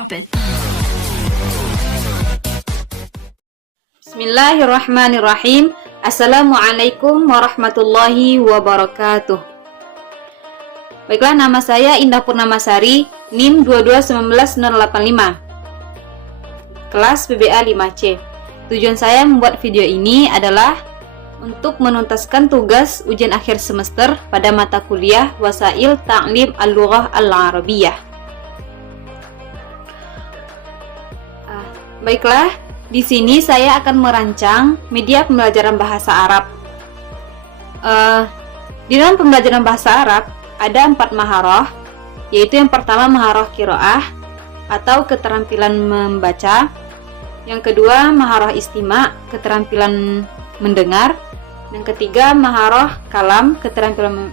drop it. Bismillahirrahmanirrahim. Assalamualaikum warahmatullahi wabarakatuh. Baiklah, nama saya Indah Purnamasari, NIM 2219085, kelas PBA 5C. Tujuan saya membuat video ini adalah untuk menuntaskan tugas ujian akhir semester pada mata kuliah Wasail Ta'lim Al-Lughah Al-Arabiyah. Baiklah, di sini saya akan merancang media pembelajaran bahasa Arab. Di dalam pembelajaran bahasa Arab ada 4 maharoh, yaitu yang pertama maharoh qiraah atau keterampilan membaca, yang kedua maharoh istima, keterampilan mendengar, yang ketiga maharoh kalam, keterampilan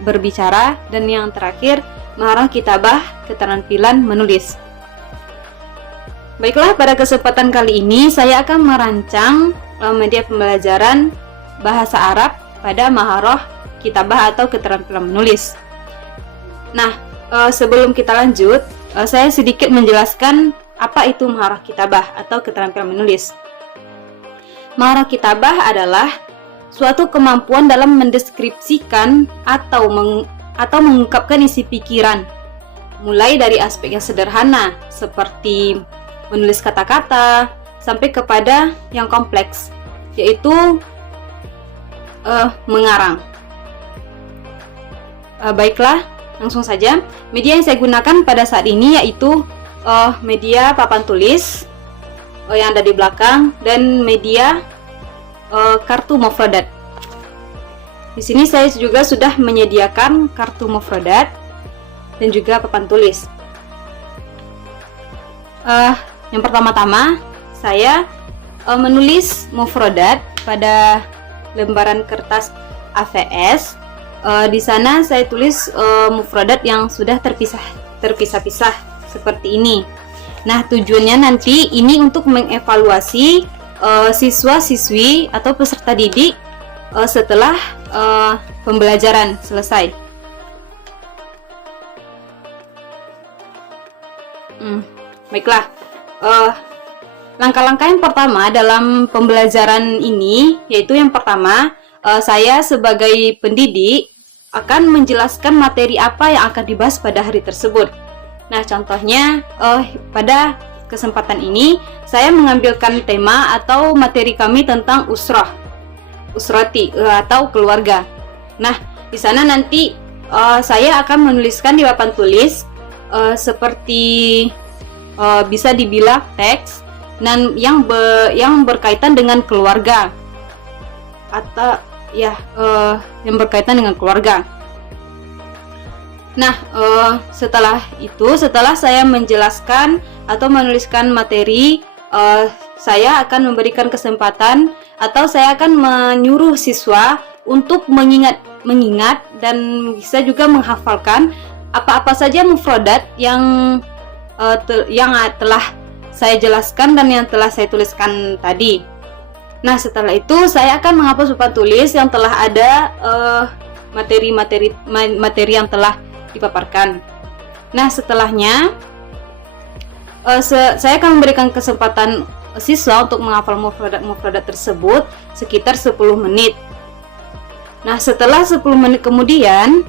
berbicara, dan yang terakhir maharoh kitabah, keterampilan menulis. Baiklah, pada kesempatan kali ini saya akan merancang media pembelajaran bahasa Arab pada maharoh kitabah atau keterampilan menulis. Nah, sebelum kita lanjut, saya sedikit menjelaskan apa itu maharoh kitabah atau keterampilan menulis. Maharoh kitabah adalah suatu kemampuan dalam mendeskripsikan atau mengungkapkan isi pikiran, mulai dari aspek yang sederhana seperti menulis kata-kata sampai kepada yang kompleks, yaitu mengarang. Baiklah, langsung saja. Media yang saya gunakan pada saat ini yaitu media papan tulis yang ada di belakang dan media kartu mufradat. Di sini saya juga sudah menyediakan kartu mufradat dan juga papan tulis. Yang pertama-tama saya menulis mufradat pada lembaran kertas AVS. Di sana saya tulis mufradat yang sudah terpisah-pisah seperti ini. Nah, tujuannya nanti ini untuk mengevaluasi siswa-siswi atau peserta didik setelah pembelajaran selesai. Baiklah, langkah-langkah yang pertama dalam pembelajaran ini yaitu yang pertama, saya sebagai pendidik akan menjelaskan materi apa yang akan dibahas pada hari tersebut. Nah, contohnya pada kesempatan ini saya mengambilkan tema atau materi kami tentang usrati atau keluarga. Nah, di sana nanti saya akan menuliskan di papan tulis seperti bisa dibilang teks dan yang berkaitan dengan keluarga atau yang berkaitan dengan keluarga. Nah, setelah saya menjelaskan atau menuliskan materi, saya akan memberikan kesempatan atau saya akan menyuruh siswa untuk mengingat dan bisa juga menghafalkan apa-apa saja mufradat yang telah saya jelaskan dan yang telah saya tuliskan tadi. Nah, setelah itu saya akan menghapus papan tulis yang telah ada materi yang telah dipaparkan. Nah, setelahnya saya akan memberikan kesempatan siswa untuk menghafal mufradat tersebut sekitar 10 menit. Nah, setelah 10 menit kemudian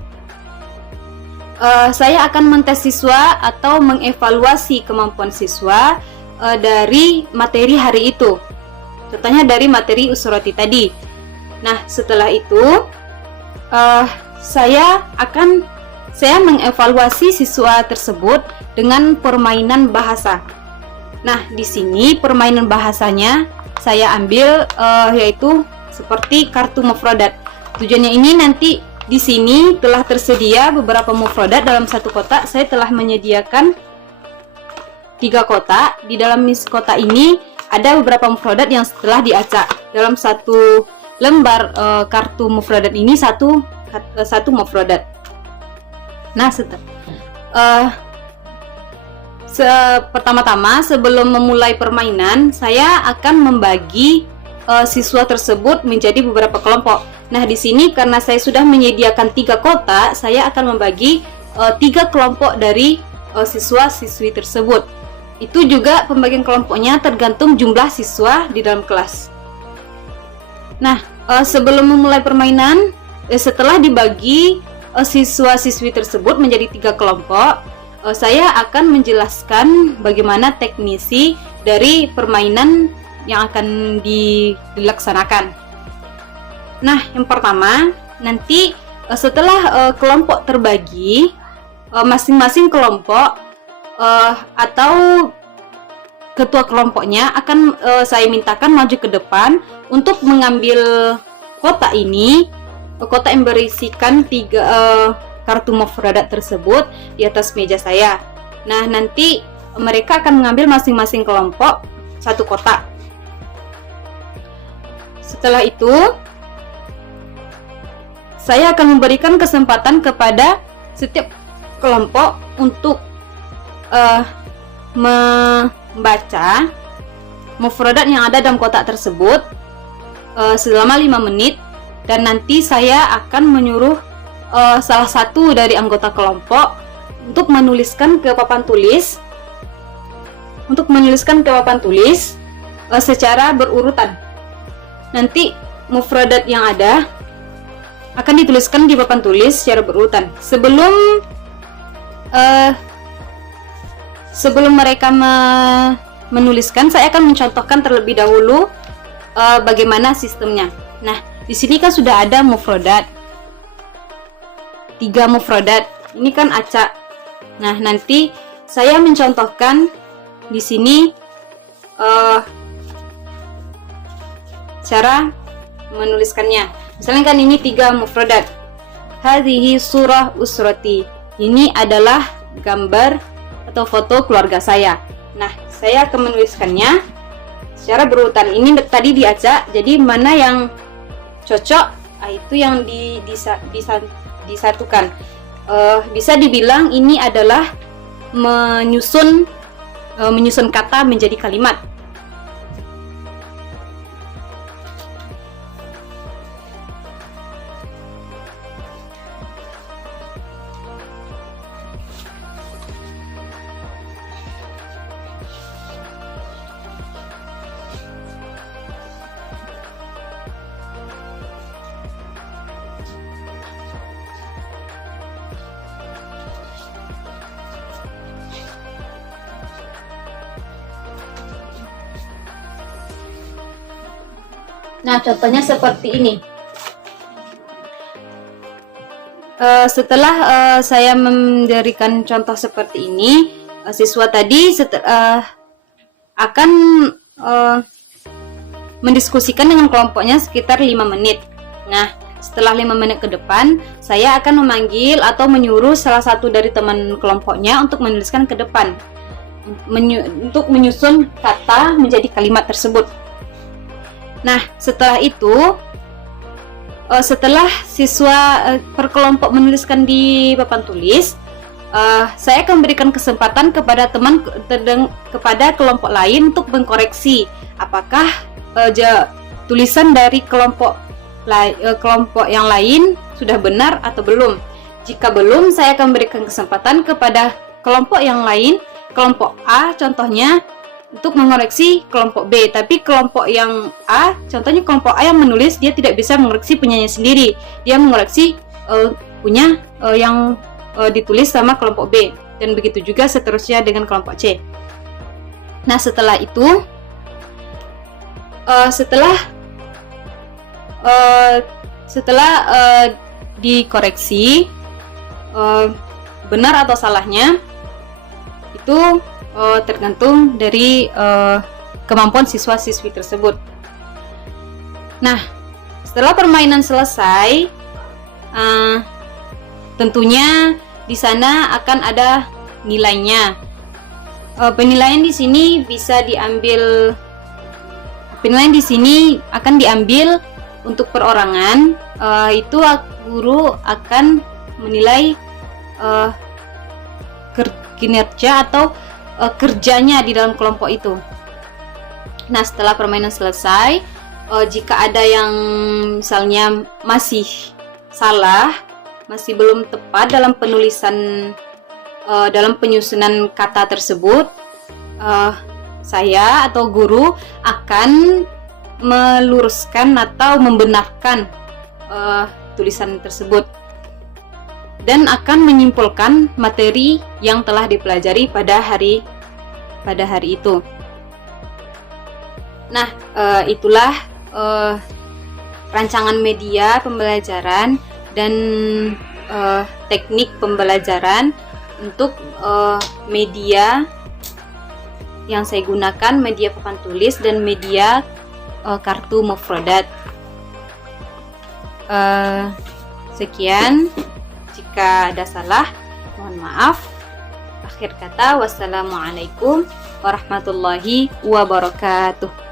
saya akan mentes siswa atau mengevaluasi kemampuan siswa dari materi hari itu. Contohnya dari materi usrati tadi. Nah, setelah itu saya mengevaluasi siswa tersebut dengan permainan bahasa. Nah, di sini permainan bahasanya saya ambil yaitu seperti kartu mufradat. Tujuannya ini nanti di sini telah tersedia beberapa mufradat dalam satu kotak. Saya telah menyediakan 3 kotak. Di dalam kotak ini ada beberapa mufradat yang setelah diacak. Dalam satu lembar kartu mufradat ini satu mufradat. Nah, pertama-tama sebelum memulai permainan, saya akan membagi siswa tersebut menjadi beberapa kelompok. Nah, di sini karena saya sudah menyediakan 3 kotak, saya akan membagi 3 kelompok dari siswa-siswi tersebut. Itu juga pembagian kelompoknya tergantung jumlah siswa di dalam kelas. Nah, sebelum memulai permainan, setelah dibagi siswa-siswi tersebut menjadi 3 kelompok, saya akan menjelaskan bagaimana teknisi dari permainan yang akan dilaksanakan. Nah, yang pertama, nanti setelah kelompok terbagi, masing-masing kelompok atau ketua kelompoknya akan saya mintakan maju ke depan untuk mengambil kotak ini, kotak yang berisikan 3 kartu mufradat tersebut di atas meja saya. Nah, nanti mereka akan mengambil masing-masing kelompok 1 kotak. Setelah itu, saya akan memberikan kesempatan kepada setiap kelompok untuk membaca mufradat yang ada dalam kotak tersebut selama 5 menit, dan nanti saya akan menyuruh salah satu dari anggota kelompok untuk menuliskan ke papan tulis secara berurutan. Nanti mufradat yang ada akan dituliskan di papan tulis secara berurutan. Sebelum mereka menuliskan, saya akan mencontohkan terlebih dahulu bagaimana sistemnya. Nah, di sini kan sudah ada mufradat, 3 mufradat. Ini kan acak. Nah, nanti saya mencontohkan di sini cara menuliskannya. Misalnya kan ini 3 mufradat. Hadhihi surah usrati. Ini adalah gambar atau foto keluarga saya. Nah, saya akan menuliskannya secara berurutan. Ini tadi diacak, jadi mana yang cocok, itu yang disatukan. Bisa dibilang ini adalah menyusun kata menjadi kalimat. Nah, contohnya seperti ini. Setelah saya memberikan contoh seperti ini, siswa tadi akan mendiskusikan dengan kelompoknya sekitar 5 menit. Nah, setelah 5 menit ke depan, saya akan memanggil atau menyuruh salah satu dari teman kelompoknya untuk menuliskan ke depan, untuk menyusun kata menjadi kalimat tersebut. Nah, setelah itu, setelah siswa per kelompok menuliskan di papan tulis, saya akan berikan kesempatan kepada kepada kelompok lain untuk mengkoreksi apakah tulisan dari kelompok yang lain sudah benar atau belum. Jika belum, saya akan berikan kesempatan kepada kelompok yang lain, kelompok A contohnya, untuk mengoreksi kelompok B. Tapi kelompok yang A, contohnya kelompok A yang menulis, dia tidak bisa mengoreksi punyanya sendiri. Dia mengoreksi punya yang ditulis sama kelompok B. Dan begitu juga seterusnya dengan kelompok C. Nah, setelah itu, setelah dikoreksi benar atau salahnya, itu tergantung dari kemampuan siswa-siswi tersebut. Nah, setelah permainan selesai, tentunya di sana akan ada nilainya. Penilaian di sini bisa diambil. Penilaian di sini akan diambil untuk perorangan. Itu guru akan menilai kinerja atau kerjanya di dalam kelompok itu. Nah, setelah permainan selesai, jika ada yang misalnya masih salah, masih belum tepat dalam penulisan dalam penyusunan kata tersebut, saya atau guru akan meluruskan atau membenarkan tulisan tersebut dan akan menyimpulkan materi yang telah dipelajari pada hari itu. Nah, itulah rancangan media pembelajaran dan teknik pembelajaran untuk media yang saya gunakan, media papan tulis dan media kartu mufradat. Sekian, jika ada salah mohon maaf. Akhir kata, wassalamualaikum warahmatullahi wabarakatuh.